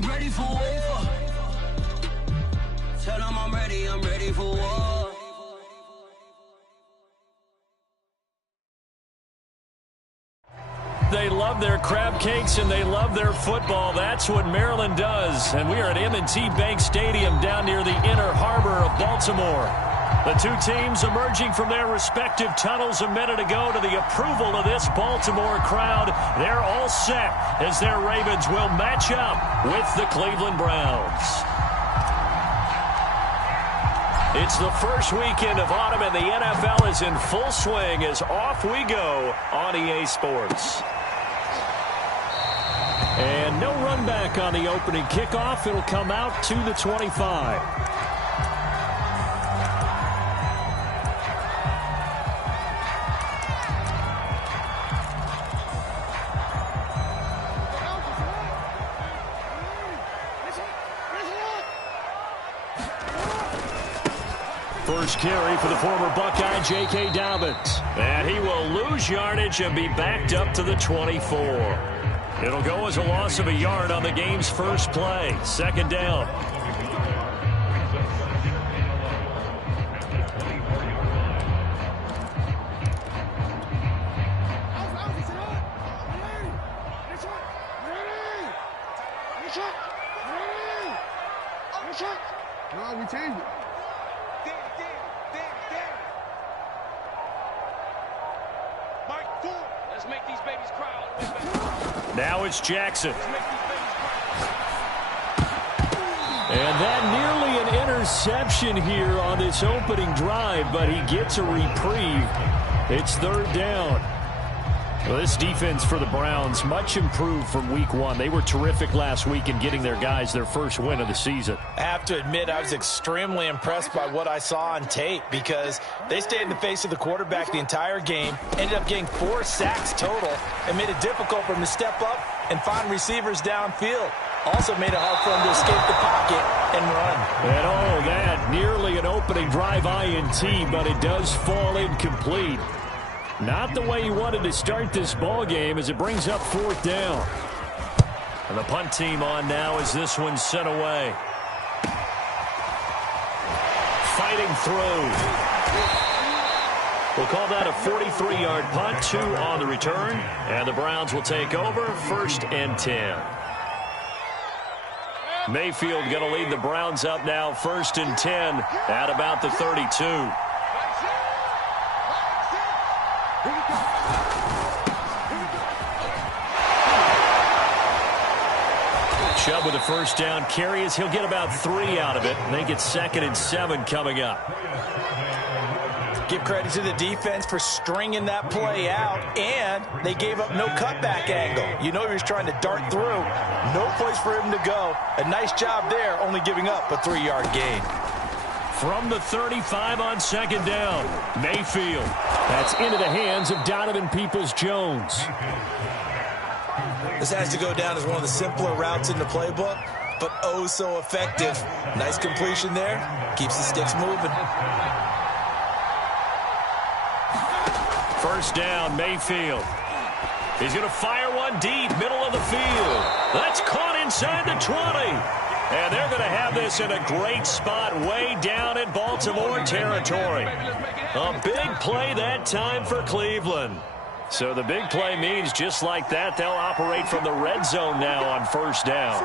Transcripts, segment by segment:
I'm ready for war. Tell them I'm ready for war. They love their crab cakes and they love their football. That's what Maryland does. And we are at M&T Bank Stadium down near the inner harbor of Baltimore. The two teams emerging from their respective tunnels a minute ago to the approval of this Baltimore crowd. They're all set as their Ravens will match up with the Cleveland Browns. It's the first weekend of autumn and the NFL is in full swing as off we go on EA Sports. And no run back on the opening kickoff. It'll come out to the 25. First carry for the former Buckeye, J.K. Dobbins. And he will lose yardage and be backed up to the 24. It'll go as a loss of a yard on the game's first play. Second down. No, we changed it. Let's make these babies cry all the way back. Now it's Jackson. And that nearly an interception here on this opening drive, but he gets a reprieve. It's third down. Well, this defense for the Browns, much improved from week one. They were terrific last week in getting their guys their first win of the season. I have to admit, I was extremely impressed by what I saw on tape because they stayed in the face of the quarterback the entire game, ended up getting 4 sacks total, and made it difficult for them to step up and find receivers downfield. Also made it hard for them to escape the pocket and run. And oh, that nearly an opening drive INT, but it does fall incomplete. Not the way he wanted to start this ball game as it brings up fourth down. And the punt team on now as this one's sent away. Fighting through. We'll call that a 43-yard punt, 2 on the return. And the Browns will take over, 1st and 10. Mayfield going to lead the Browns up now, 1st and 10 at about the 32. Chubb with a first down carry as he'll get about 3 out of it. And they get 2nd and 7 coming up. Give credit to the defense for stringing that play out, and they gave up no cutback angle. You know he was trying to dart through. No place for him to go. A nice job there, only giving up a 3-yard gain. From the 35 on 2nd down, Mayfield. That's into the hands of Donovan Peoples-Jones. This has to go down as one of the simpler routes in the playbook, but oh so effective. Nice completion there. Keeps the sticks moving. First down, Mayfield. He's going to fire one deep, middle of the field. That's caught inside the 20. And they're going to have this in a great spot way down in Baltimore territory. A big play that time for Cleveland. So the big play means just like that, they'll operate from the red zone now on first down.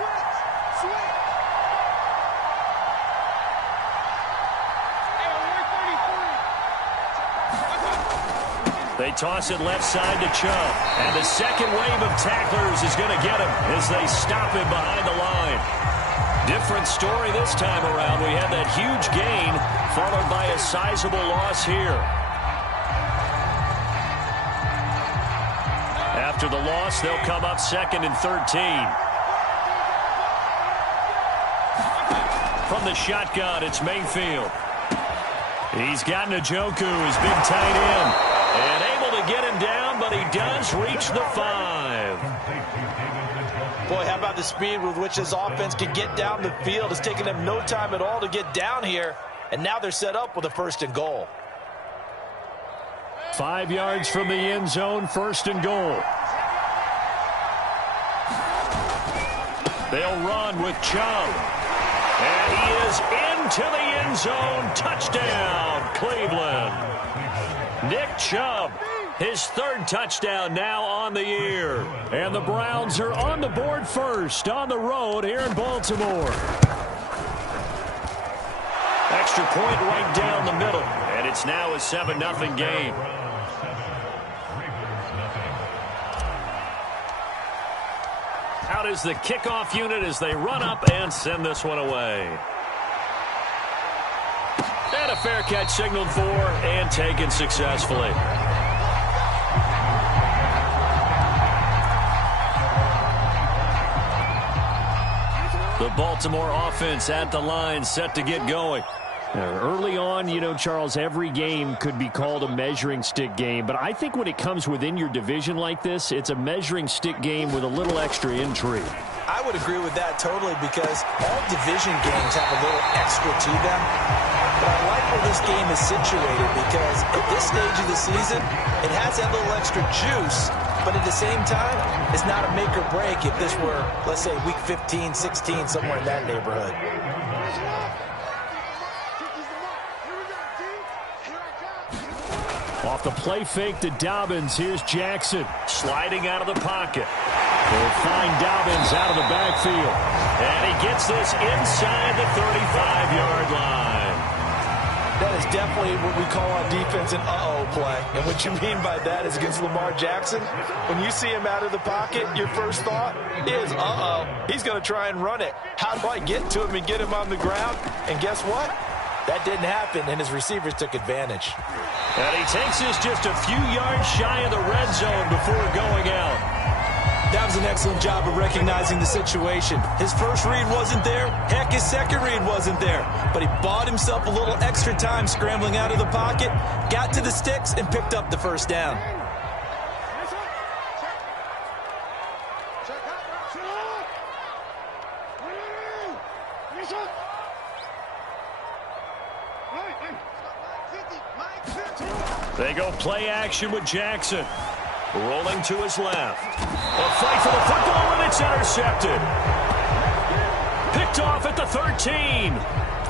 They toss it left side to Chubb. And the second wave of tacklers is going to get him as they stop him behind the line. Different story this time around. We had that huge gain followed by a sizable loss here. After the loss, they'll come up 2nd and 13. From the shotgun, it's Mayfield. He's got Njoku, his big tight end. And able to get him down, but he does reach the 5. Boy, how about the speed with which this offense can get down the field? It's taken them no time at all to get down here. And now they're set up with a 1st and goal. 5 yards from the end zone, 1st and goal. They'll run with Chubb. And he is into the end zone. Touchdown, Cleveland. Nick Chubb, his third touchdown now on the year. And the Browns are on the board first on the road here in Baltimore. Extra point right down the middle. And it's now a 7-0 game. Out is the kickoff unit as they run up and send this one away. And a fair catch signaled for and taken successfully. The Baltimore offense at the line, set to get going. Early on, you know, Charles, every game could be called a measuring stick game. But I think when it comes within your division like this, it's a measuring stick game with a little extra intrigue. I would agree with that totally because all division games have a little extra to them. But I like where this game is situated because at this stage of the season, it has that little extra juice. But at the same time, it's not a make or break if this were, let's say, week 15, 16, somewhere in that neighborhood. Off the play fake to Dobbins. Here's Jackson. Sliding out of the pocket. They'll find Dobbins out of the backfield. And he gets this inside the 35-yard line. That is definitely what we call on defense an uh-oh play. And what you mean by that is against Lamar Jackson, when you see him out of the pocket, your first thought is, uh-oh, he's going to try and run it. How do I get to him and get him on the ground? And guess what? That didn't happen, and his receivers took advantage. And he takes this just a few yards shy of the red zone before going out. That was an excellent job of recognizing the situation. His first read wasn't there. Heck, his second read wasn't there. But he bought himself a little extra time scrambling out of the pocket, got to the sticks, and picked up the first down. They go play action with Jackson. Rolling to his left. A fight for the football, and it's intercepted. Picked off at the 13.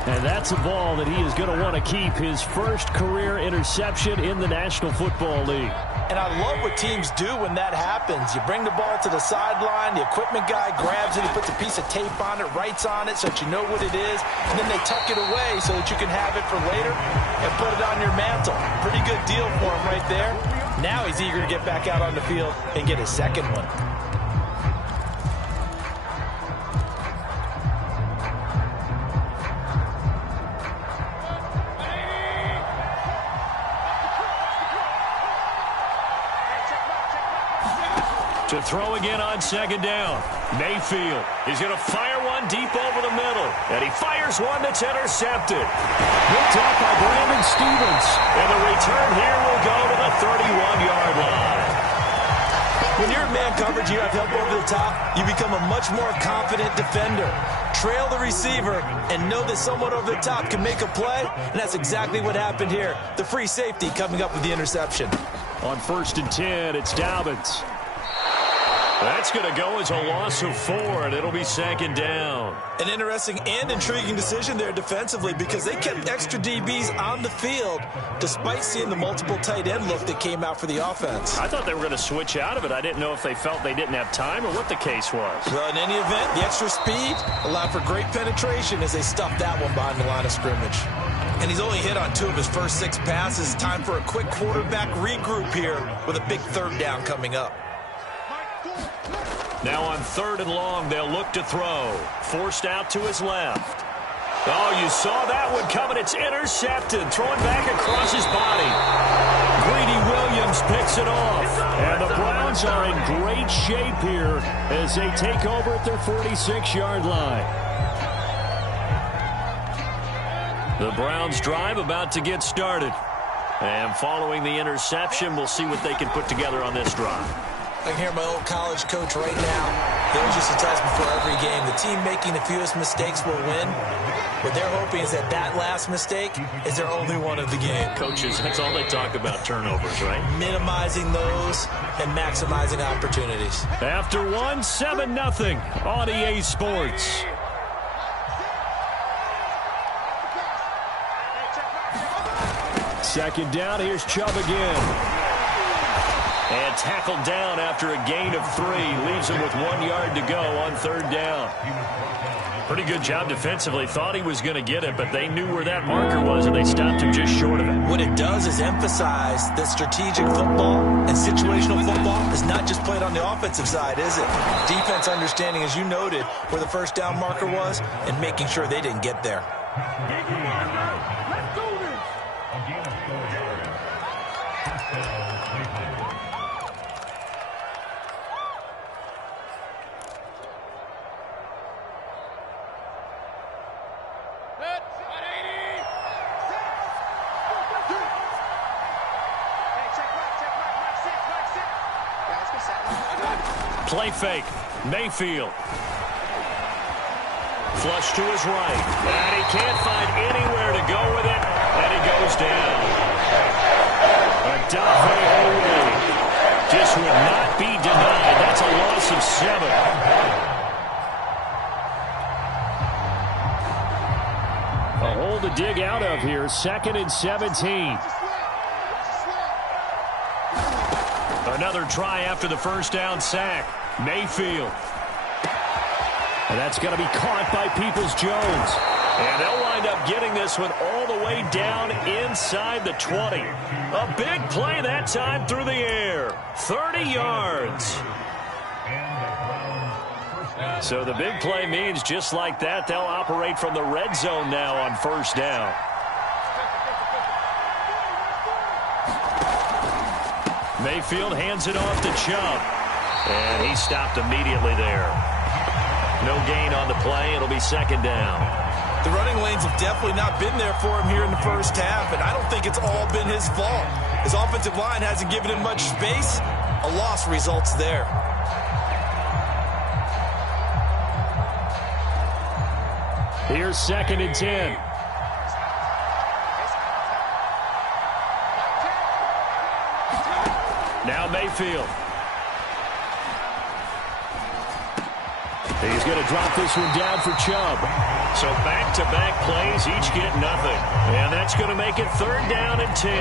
And that's a ball that he is going to want to keep, his first career interception in the National Football League. And I love what teams do when that happens. You bring the ball to the sideline, the equipment guy grabs it, he puts a piece of tape on it, writes on it so that you know what it is, and then they tuck it away so that you can have it for later and put it on your mantle. Pretty good deal for him right there. Now he's eager to get back out on the field and get his second one. To throw again on second down. Mayfield is going to fire one deep over the middle. And he fires one that's intercepted. Picked off by Brandon Stevens. And the return here will go to the 31-yard line. When you're in man coverage, you have help over the top, you become a much more confident defender. Trail the receiver and know that someone over the top can make a play, and that's exactly what happened here. The free safety coming up with the interception. On 1st and 10, it's Dobbins. That's going to go as a loss of 4, and it'll be second down. An interesting and intriguing decision there defensively because they kept extra DBs on the field despite seeing the multiple tight end look that came out for the offense. I thought they were going to switch out of it. I didn't know if they felt they didn't have time or what the case was. Well, in any event, the extra speed allowed for great penetration as they stuffed that one behind the line of scrimmage. And he's only hit on 2 of his first 6 passes. Time for a quick quarterback regroup here with a big third down coming up. Now on 3rd and long, they'll look to throw. Forced out to his left. Oh, you saw that one coming. It's intercepted. Throwing back across his body. Greedy Williams picks it off. And the Browns are in great shape here as they take over at their 46-yard line. The Browns drive about to get started. And following the interception, we'll see what they can put together on this drive. I can hear my old college coach right now. They always used to tell us before every game, the team making the fewest mistakes will win. What they're hoping is that that last mistake is their only one of the game. Coaches, that's all they talk about, turnovers, right? Minimizing those and maximizing opportunities. After 1, 7-0 on EA Sports. Second down, here's Chubb again. And tackled down after a gain of 3. Leaves him with 1 yard to go on third down. Pretty good job defensively. Thought he was going to get it, but they knew where that marker was, and they stopped him just short of it. What it does is emphasize that strategic football and situational football is not just played on the offensive side, is it? Defense understanding, as you noted, where the first down marker was and making sure they didn't get there. Play fake. Mayfield. Flush to his right. And he can't find anywhere to go with it. And he goes down. Babyboi just would not be denied. That's a loss of 7. A hole to dig out of here. 2nd and 17. Another try after the first down sack. Mayfield. And that's going to be caught by Peoples-Jones. And they'll wind up getting this one all the way down inside the 20. A big play that time through the air. 30 yards. So the big play means just like that, they'll operate from the red zone now on first down. Mayfield hands it off to Chubb. And he stopped immediately there. No gain on the play. It'll be second down. The running lanes have definitely not been there for him here in the first half, and I don't think it's all been his fault. His offensive line hasn't given him much space. A loss results there. Here's 2nd and 10. Now Mayfield. He's going to drop this one down for Chubb. So back-to-back plays, each get nothing. And that's going to make it third down and 10.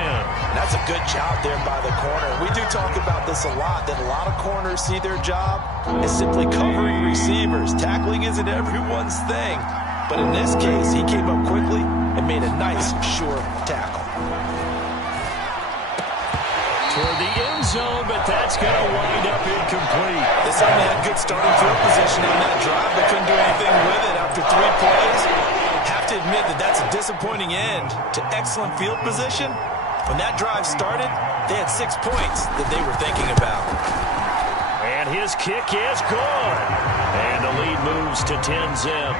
That's a good job there by the corner. We do talk about this a lot, that a lot of corners see their job as simply covering receivers. Tackling isn't everyone's thing. But in this case, he came up quickly and made a nice, sure tackle. Toward the end zone, but that's going to wind up incomplete. They certainly had good starting field position on that drive, but couldn't do anything with it after 3 plays. Have to admit that that's a disappointing end to excellent field position. When that drive started, they had 6 points that they were thinking about. And his kick is good. And the lead moves to 10-zip.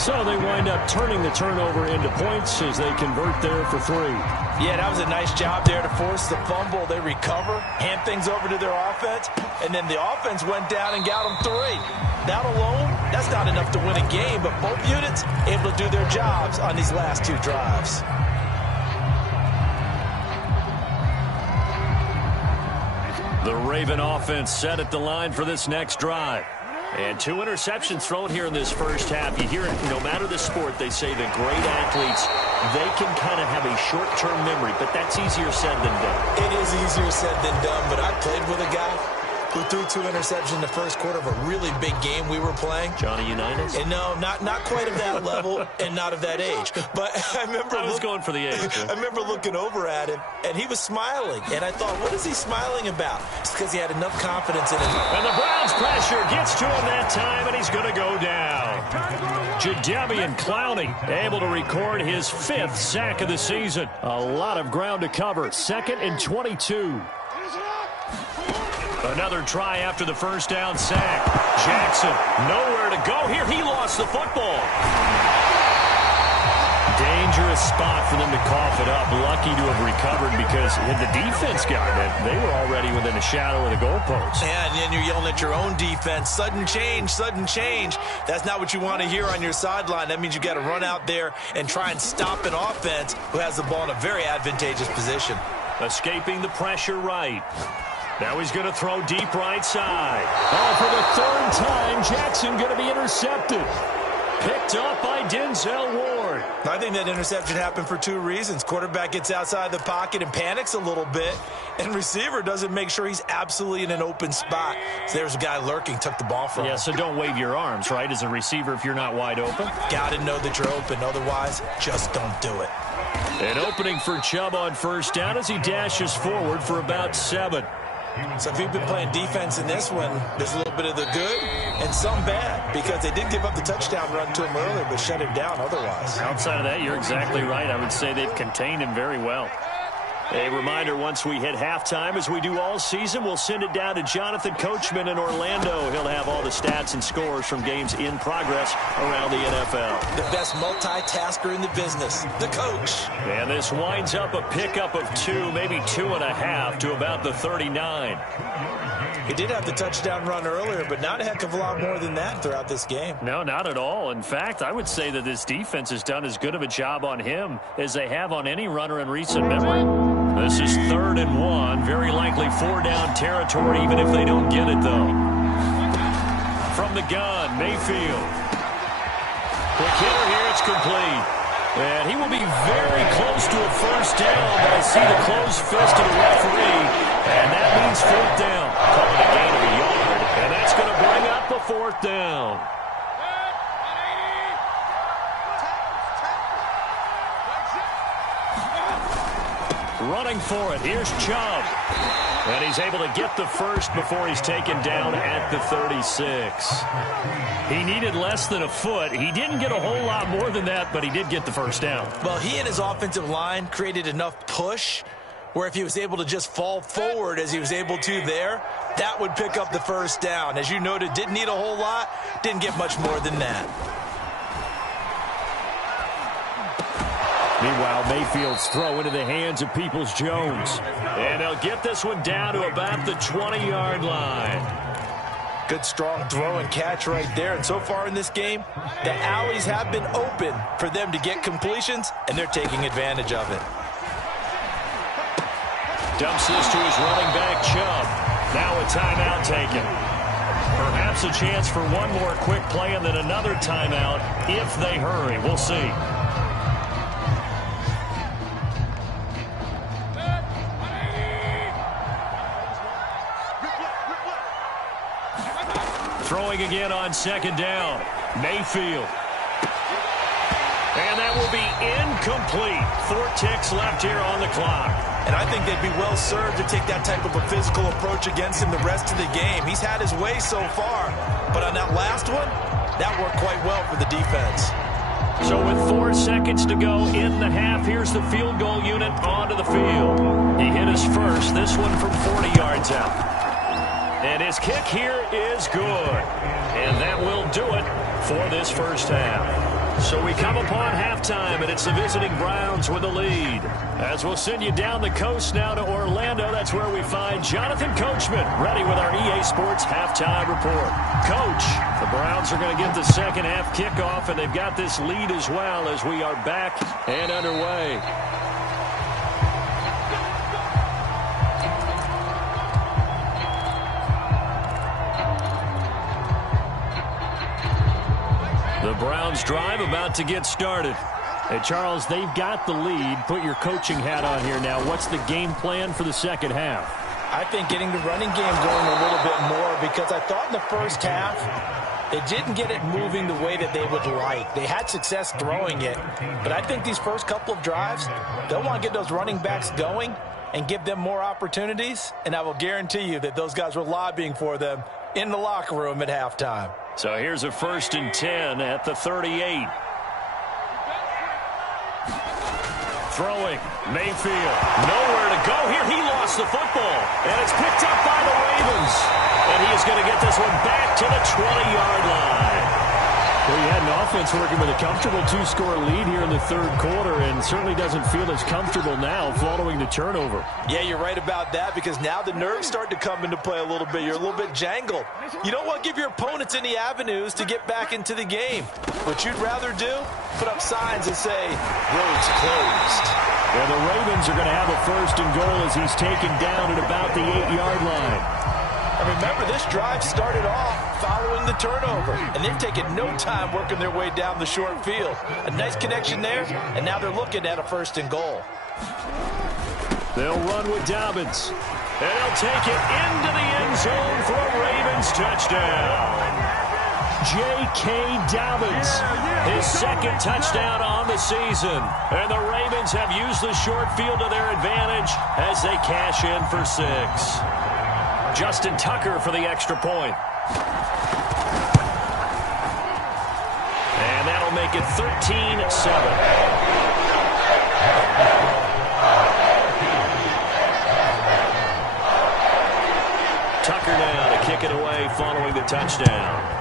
So they wind up turning the turnover into points as they convert there for 3. Yeah, that was a nice job there to force the fumble. They recover, hand things over to their offense, and then the offense went down and got them 3. That alone, that's not enough to win a game, but both units able to do their jobs on these last 2 drives. The Raven offense set at the line for this next drive. And 2 interceptions thrown here in this first half. You hear it, no matter the sport, they say the great athletes, they can kind of have a short-term memory, but that's easier said than done. It is easier said than done, but I played with a guy who threw 2 interceptions in the first quarter of a really big game we were playing. Johnny Unitas? And no, not quite of that level and not of that age. But I remember I was going for the age. Huh? I remember looking over at him, and he was smiling. And I thought, what is he smiling about? It's because he had enough confidence in him. And the Browns pressure gets to him that time, and he's going to go down. Jadeveon Clowney able to record his 5th sack of the season. A lot of ground to cover. 2nd and 22. Another try after the first down sack. Jackson, nowhere to go here. He lost the football. Dangerous spot for them to cough it up. Lucky to have recovered because had the defense gotten it, they were already within a shadow of the goalpost. Yeah, and then you're yelling at your own defense. Sudden change, sudden change. That's not what you want to hear on your sideline. That means you got to run out there and try and stop an offense who has the ball in a very advantageous position. Escaping the pressure right. Now he's going to throw deep right side. Oh, for the third time, Jackson going to be intercepted. Picked up by Denzel Ward. I think that interception happened for two reasons. Quarterback gets outside the pocket and panics a little bit, and receiver doesn't make sure he's absolutely in an open spot. So there's a guy lurking, took the ball from him. Yeah, so don't wave your arms, right, as a receiver if you're not wide open. Got to know that you're open. Otherwise, just don't do it. An opening for Chubb on first down as he dashes forward for about 7. So if you've been playing defense in this one, there's a little bit of the good and some bad because they did give up the touchdown run to him earlier but shut him down otherwise. Outside of that, you're exactly right. I would say they've contained him very well. A reminder, once we hit halftime, as we do all season, we'll send it down to Jonathan Coachman in Orlando. He'll have all the stats and scores from games in progress around the NFL. The best multitasker in the business, the coach. And this winds up a pickup of 2, maybe 2.5 to about the 39. He did have the touchdown run earlier, but not a heck of a lot more than that throughout this game. No, not at all. In fact, I would say that this defense has done as good of a job on him as they have on any runner in recent memory. This is 3rd and 1. Very likely 4-down territory, even if they don't get it, though. From the gun, Mayfield. Quick hitter here, it's complete. And he will be very close to a first down, but I see the closed fist of the referee, and that means 4th down. Calling a gain of a yard, and that's going to bring up a 4th down. Running for it, here's Chubb. And he's able to get the first before he's taken down at the 36. He needed less than a foot. He didn't get a whole lot more than that, but he did get the first down. Well, he and his offensive line created enough push where if he was able to just fall forward as he was able to there, that would pick up the first down. As you noted, didn't need a whole lot, didn't get much more than that. Meanwhile, Mayfield's throw into the hands of Peoples-Jones. And they'll get this one down to about the 20-yard line. Good, strong throw and catch right there. And so far in this game, the alleys have been open for them to get completions, and they're taking advantage of it. Dumps this to his running back, Chubb. Now a timeout taken. Perhaps a chance for one more quick play and then another timeout if they hurry. We'll see. Throwing again on 2nd down. Mayfield. And that will be incomplete. 4 ticks left here on the clock. And I think they'd be well served to take that type of a physical approach against him the rest of the game. He's had his way so far, but on that last one, that worked quite well for the defense. So with 4 seconds to go in the half, here's the field goal unit onto the field. He hit his first, this one from 40 yards out. And his kick here is good. And that will do it for this first half. So we come upon halftime, and it's the visiting Browns with the lead. As we'll send you down the coast now to Orlando, that's where we find Jonathan Coachman, ready with our EA Sports halftime report. Coach, the Browns are going to get the second half kickoff, and they've got this lead as well as we are back and underway. The Browns drive about to get started. Hey, Charles, they've got the lead. Put your coaching hat on here now. What's the game plan for the second half? I think getting the running game going a little bit more because I thought in the first half they didn't get it moving the way that they would like. They had success throwing it, but I think these first couple of drives, they'll want to get those running backs going and give them more opportunities, and I will guarantee you that those guys were lobbying for them in the locker room at halftime. So here's a 1st and 10 at the 38. Throwing, Mayfield, nowhere to go here. He lost the football, and it's picked up by the Ravens. And he is going to get this one back to the 20-yard line. Well, you had an offense working with a comfortable 2-score lead here in the third quarter and certainly doesn't feel as comfortable now following the turnover. Yeah, you're right about that because now the nerves start to come into play a little bit. You're a little bit jangled. You don't want to give your opponents any avenues to get back into the game. What you'd rather do, put up signs and say, roads closed. Well, the Ravens are going to have a first and goal as he's taken down at about the 8-yard line. And remember, this drive started off following the turnover, and they've taken no time working their way down the short field. A nice connection there, and now they're looking at a first and goal. They'll run with Dobbins, and he'll take it into the end zone for a Ravens touchdown. J.K. Dobbins, his second touchdown on the season. And the Ravens have used the short field to their advantage as they cash in for 6. Justin Tucker for the extra point. And that'll make it 13-7. Tucker now to kick it away following the touchdown.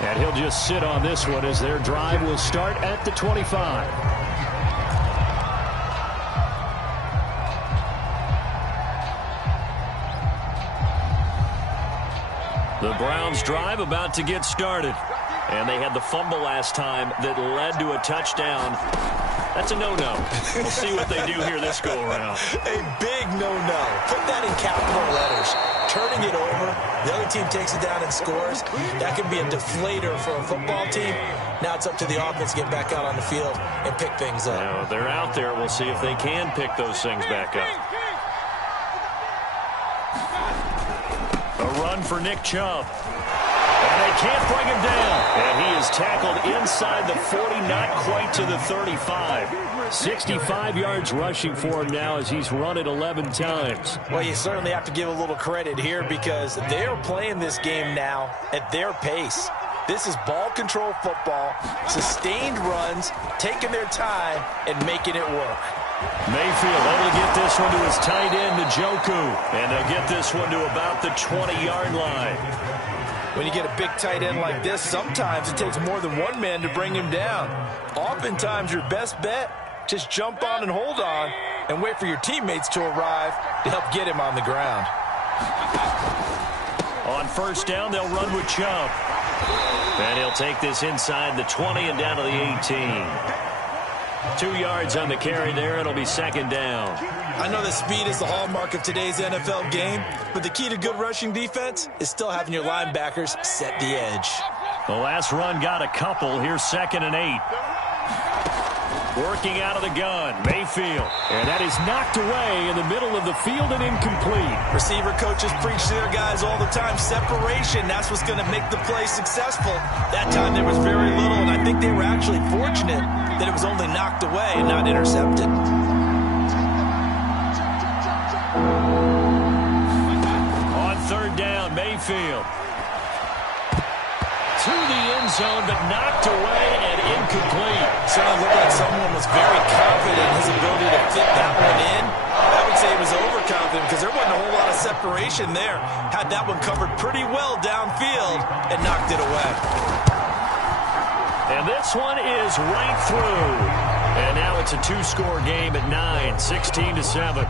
And he'll just sit on this one as their drive will start at the 25. The Browns' drive about to get started. And they had the fumble last time that led to a touchdown. That's a no-no. We'll see what they do here this go-around. A big no-no. Put that in capital letters. Turning it over, the other team takes it down and scores. That can be a deflator for a football team. Now it's up to the offense to get back out on the field and pick things up. Now, they're out there. We'll see if they can pick those things back up. A run for Nick Chubb. And they can't bring him down. And he is tackled inside the 40, not quite to the 35. 65 yards rushing for him now as he's run it 11 times. Well, you certainly have to give a little credit here because they're playing this game now at their pace. This is ball control football, sustained runs, taking their time, and making it work. Mayfield able to get this one to his tight end, Njoku. And they'll get this one to about the 20-yard line. When you get a big tight end like this, sometimes it takes more than one man to bring him down. Oftentimes, your best bet, just jump on and hold on and wait for your teammates to arrive to help get him on the ground. On first down, they'll run with Chubb. And he'll take this inside the 20 and down to the 18. 2 yards on the carry there. It'll be second down. I know that speed is the hallmark of today's NFL game, but the key to good rushing defense is still having your linebackers set the edge. The last run got a couple. Here's 2nd and 8. Working out of the gun, Mayfield. And that is knocked away in the middle of the field and incomplete. Receiver coaches preach to their guys all the time. Separation, that's what's going to make the play successful. That time there was very little, and I think they were actually fortunate that it was only knocked away and not intercepted. On third down, Mayfield. To the end zone, but knocked away and incomplete. Certainly looked like someone was very confident in his ability to fit that one in. I would say he was overconfident because there wasn't a whole lot of separation there. Had that one covered pretty well downfield and knocked it away. And this one is right through. And now it's a 2-score game at 9, 16-7.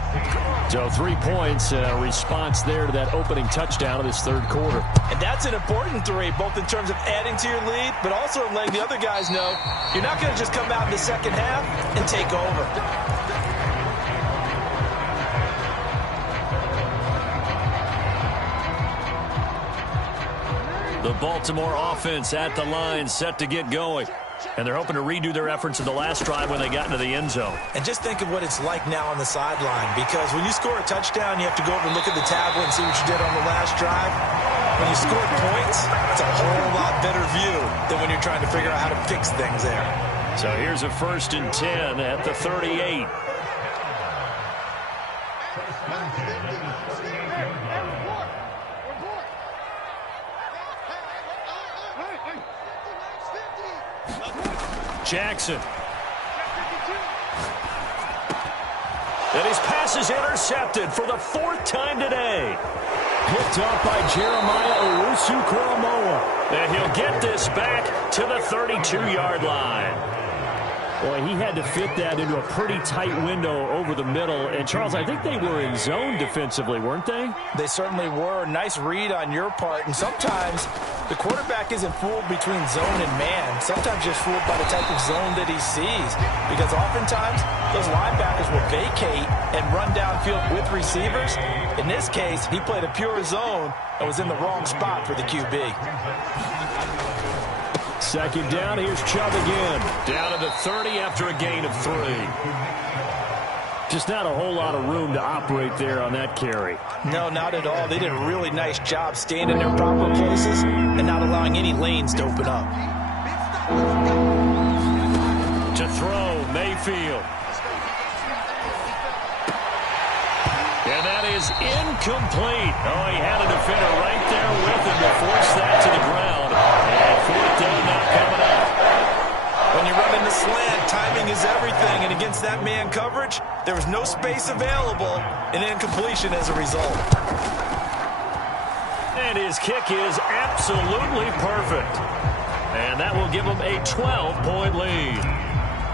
So 3 points, response there to that opening touchdown of this third quarter. And that's an important 3, both in terms of adding to your lead, but also in letting the other guys know you're not going to just come out in the second half and take over. The Baltimore offense at the line, set to get going. And they're hoping to redo their efforts in the last drive when they got into the end zone. And just think of what it's like now on the sideline, because when you score a touchdown, you have to go over and look at the tablet and see what you did on the last drive. When you score points, it's a whole lot better view than when you're trying to figure out how to fix things there. So here's a 1st and 10 at the 38. Jackson. And his pass is intercepted for the fourth time today. Picked off by Jeremiah Owusu-Koramoah. And he'll get this back to the 32-yard line. Boy, he had to fit that into a pretty tight window over the middle. And, Charles, I think they were in zone defensively, weren't they? They certainly were. Nice read on your part. And sometimes the quarterback isn't fooled between zone and man. Sometimes just fooled by the type of zone that he sees. Because oftentimes, those linebackers will vacate and run downfield with receivers. In this case, he played a pure zone and was in the wrong spot for the QB. Second down, here's Chubb again. Down to the 30 after a gain of 3. Just not a whole lot of room to operate there on that carry. No, not at all. They did a really nice job staying in their proper places and not allowing any lanes to open up. To throw, Mayfield. And that is incomplete. Oh, he had a defender right there with him to force that to the ground. And fourth down now coming up. When you run in the slant, timing is everything. And against that man coverage, there was no space available, and incompletion as a result. And his kick is absolutely perfect. And that will give him a 12-point lead.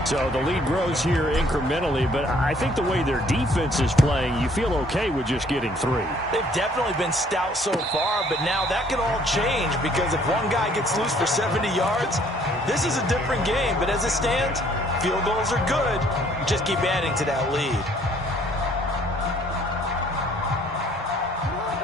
So the lead grows here incrementally, but I think the way their defense is playing, you feel okay with just getting 3. They've definitely been stout so far, but now that could all change because if one guy gets loose for 70 yards, this is a different game. But as it stands, field goals are good. Just keep adding to that lead.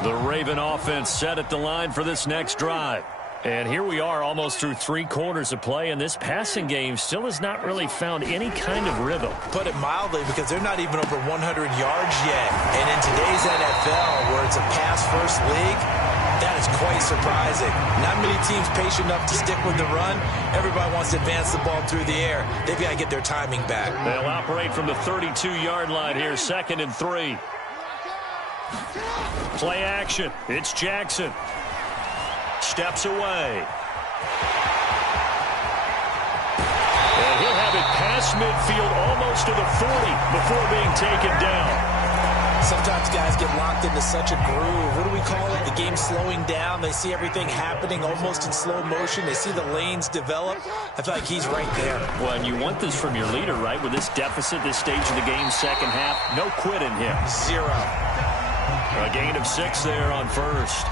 The Raven offense set at the line for this next drive. And here we are almost through 3 quarters of play, and this passing game still has not really found any kind of rhythm. Put it mildly, because they're not even over 100 yards yet. And in today's NFL, where it's a pass-first league, that is quite surprising. Not many teams patient enough to stick with the run. Everybody wants to advance the ball through the air. They've got to get their timing back. They'll operate from the 32-yard line here, 2nd and 3. Play action. It's Jackson. Steps away. And he'll have it past midfield almost to the 40 before being taken down. Sometimes guys get locked into such a groove. What do we call it? The game slowing down. They see everything happening almost in slow motion. They see the lanes develop. I feel like he's right there. Well, and you want this from your leader, right? With this deficit, this stage of the game, second half, no quit in him. 0. A gain of 6 there on first.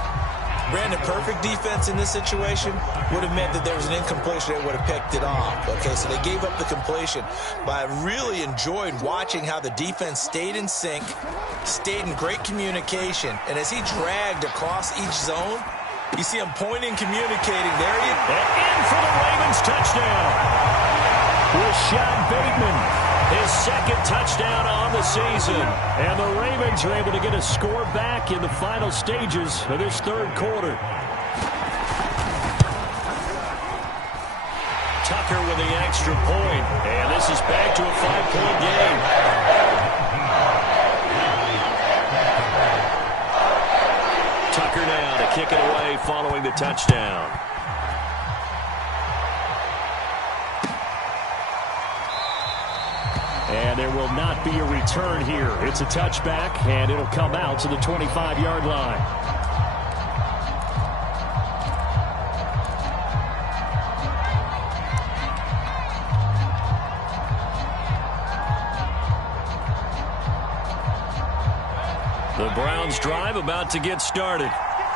Brandon, perfect defense in this situation would have meant that there was an incompletion. They would have picked it off. Okay, so they gave up the completion. But I really enjoyed watching how the defense stayed in sync, stayed in great communication. And as he dragged across each zone, you see him pointing, communicating. There he is. And in for the Ravens touchdown. Rashad Bateman. His 2nd touchdown on the season. And the Ravens are able to get a score back in the final stages of this 3rd quarter. Tucker with the extra point. And this is back to a 5-point game. Tucker now to kick it away following the touchdown. And there will not be a return here. It's a touchback, and it'll come out to the 25-yard line. The Browns drive about to get started.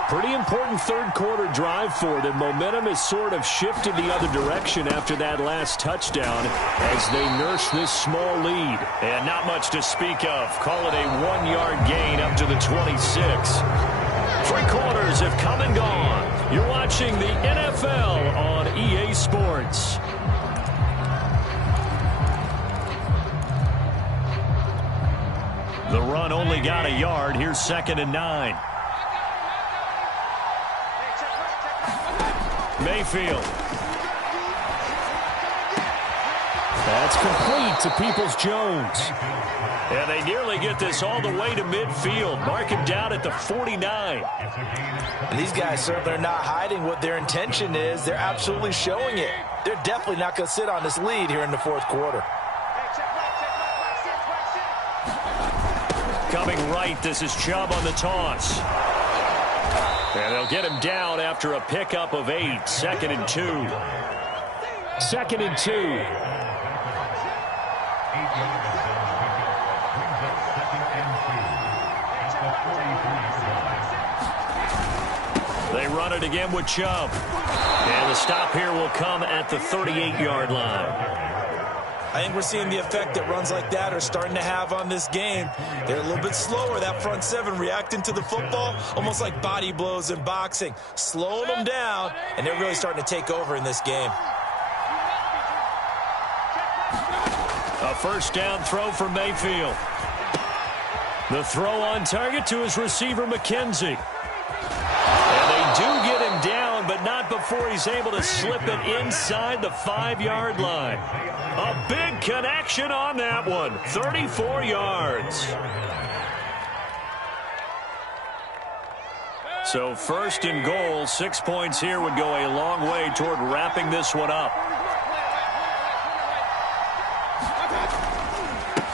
Pretty important 3rd quarter drive for them. Momentum has sort of shifted the other direction after that last touchdown as they nurse this small lead. And not much to speak of. Call it a 1-yard gain up to the 26. 3 quarters have come and gone. You're watching the NFL on EA Sports. The run only got a yard. Here's 2nd and 9. Mayfield. That's complete to Peoples-Jones. And they nearly get this all the way to midfield. Mark him down at the 49. And these guys certainly are not hiding what their intention is. They're absolutely showing it. They're definitely not going to sit on this lead here in the 4th quarter. Coming right, this is Chubb on the toss. And they'll get him down after a pickup of 8. 2nd and 2. 2nd and 2. They run it again with Chubb. And the stop here will come at the 38-yard line. I think we're seeing the effect that runs like that are starting to have on this game. They're a little bit slower, that front seven, reacting to the football, almost like body blows in boxing. Slowing them down, and they're really starting to take over in this game. A first down throw for Mayfield. The throw on target to his receiver, McKenzie. And they do get him down, but not before he's able to slip it inside the 5-yard line. A big connection on that one. 34 yards. So 1st and goal, 6 points here would go a long way toward wrapping this one up.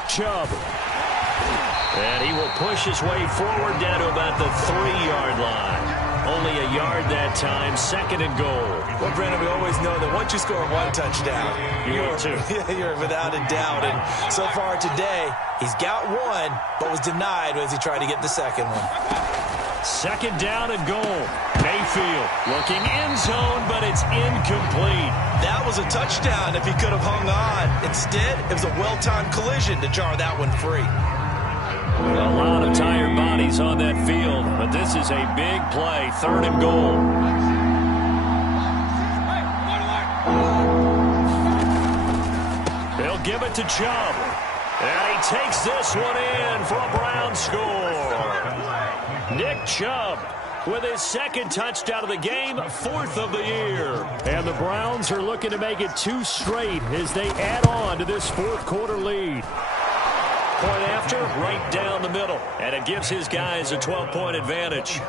Chubb. And he will push his way forward down to about the 3-yard line. Only a yard that time, 2nd and goal. Well, Brandon, we always know that once you score one touchdown, you're without a doubt. And so far today, he's got one, but was denied as he tried to get the second one. 2nd down and goal. Mayfield looking end zone, but it's incomplete. That was a touchdown if he could have hung on. Instead, it was a well-timed collision to jar that one free. A lot of tired bodies on that field, but this is a big play. 3rd and goal. They'll give it to Chubb. And he takes this one in for a Brown score. Nick Chubb with his 2nd touchdown of the game, 4th of the year. And the Browns are looking to make it 2 straight as they add on to this 4th quarter lead. Point after, right down the middle. And it gives his guys a 12-point advantage.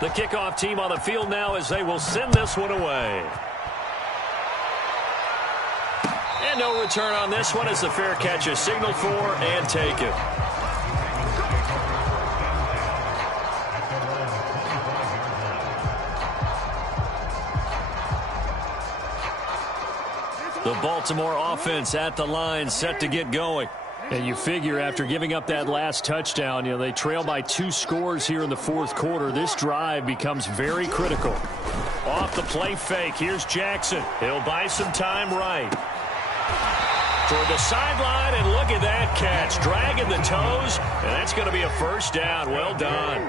The kickoff team on the field now as they will send this one away. And no return on this one as the fair catch is signaled for and taken. The Baltimore offense at the line, set to get going. And you figure after giving up that last touchdown, they trail by 2 scores here in the 4th quarter. This drive becomes very critical. Off the play fake, here's Jackson. He'll buy some time right. Toward the sideline, and look at that catch. Dragging the toes, and that's going to be a first down. Well done.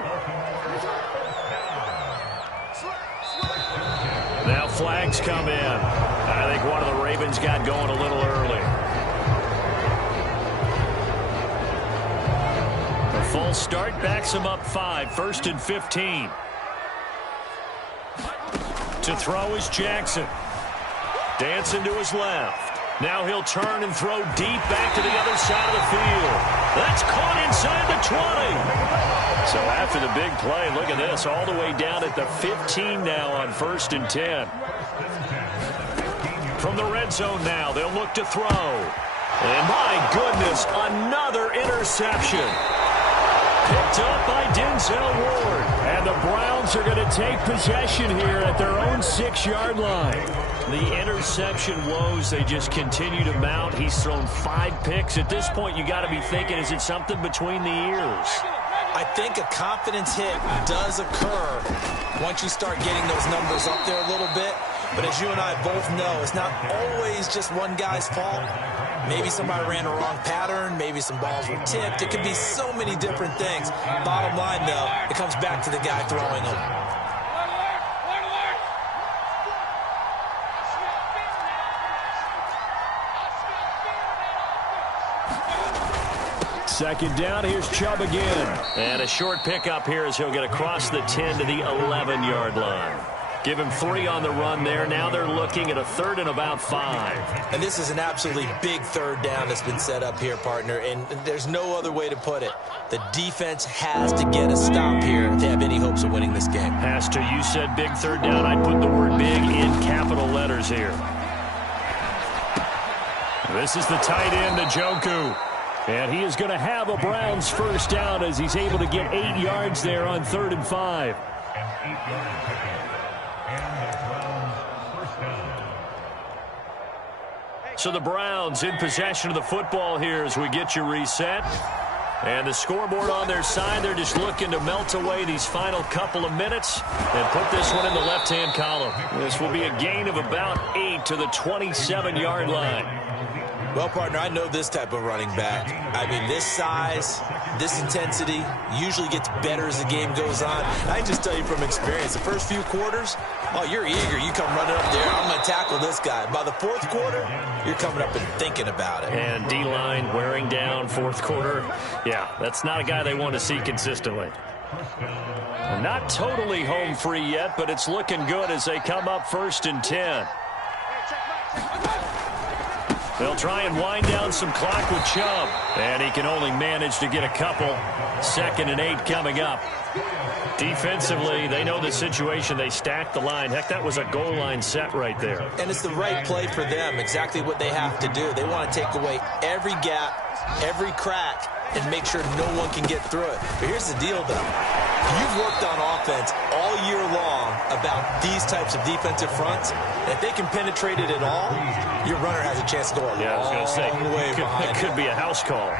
Now flags come in. I think one of the Ravens got going a little early. The false start backs him up 5. 1st and 15. To throw is Jackson. Dancing to his left. Now he'll turn and throw deep back to the other side of the field. That's caught inside the 20. So after the big play, look at this, all the way down at the 15 now on 1st and 10. From the red zone now, they'll look to throw. And my goodness, another interception. Picked up by Denzel Ward. And the Browns are going to take possession here at their own 6-yard line. The interception woes, they just continue to mount. He's thrown 5 picks. At this point, you got to be thinking, is it something between the ears? I think a confidence hit does occur once you start getting those numbers up there a little bit. But as you and I both know, it's not always just one guy's fault. Maybe somebody ran a wrong pattern. Maybe some balls were tipped. It could be so many different things. Bottom line, though, it comes back to the guy throwing them. 2nd down, here's Chubb again. And a short pickup here as he'll get across the 10 to the 11-yard line. Give him 3 on the run there. Now they're looking at a 3rd and about 5. And this is an absolutely big 3rd down that's been set up here, partner. And there's no other way to put it. The defense has to get a stop here to have any hopes of winning this game. Has to. You said big 3rd down. I'd put the word big in capital letters here. This is the tight end, Njoku. And he is going to have a Browns first down as he's able to get 8 yards there on 3rd and 5. So the Browns in possession of the football here as we get you reset. And the scoreboard on their side, they're just looking to melt away these final couple of minutes and put this one in the left-hand column. This will be a gain of about 8 to the 27-yard line. Well, partner, I know this type of running back. I mean, this size, this intensity usually gets better as the game goes on. I can just tell you from experience, the first few quarters, oh, you're eager. You come running up there, I'm going to tackle this guy. By the 4th quarter, you're coming up and thinking about it. And D-line wearing down 4th quarter. Yeah, that's not a guy they want to see consistently. Not totally home free yet, but it's looking good as they come up 1st and 10. They'll try and wind down some clock with Chubb. And he can only manage to get a couple. 2nd and 8 coming up. Defensively, they know the situation. They stack the line. Heck, that was a goal line set right there. And it's the right play for them, exactly what they have to do. They want to take away every gap, every crack, and make sure no one can get through it. But here's the deal, though. You've worked on offense all year long about these types of defensive fronts. And if they can penetrate it at all, your runner has a chance to go a long way behind. It could be a house call.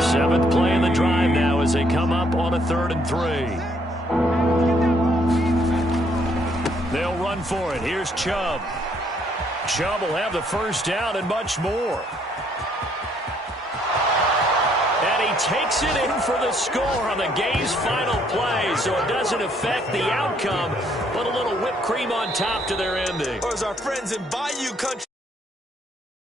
7th play in the drive now as they come up on a 3rd and 3. They'll run for it. Here's Chubb. Chubb will have the first down and much more. And he takes it in for the score on the game's final play, so it doesn't affect the outcome, but a little whipped cream on top to their ending. Or as our friends in Bayou Country